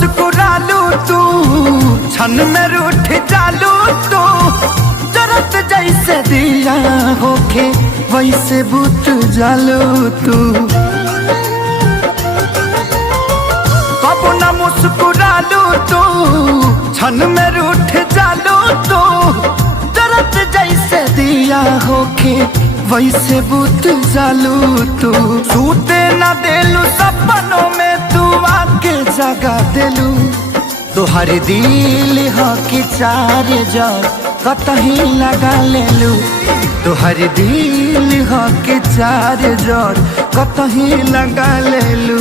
मुस्कुरालू तू क्षण में रूठ जालू तू जरत जैसे दिया होके वैसे बुत जालू तू कब न मुस्कुरालू तू क्षण में रूठ जालू तू जरत जैसे दिया होके वैसे बुत जालू तू सूते न देलू सपनों में तू आके जगा देलू तोहर दिल हो कि चार जग कतही लगा लेलू तोहर दिल हो कि चार जग कतही लगा लेलू।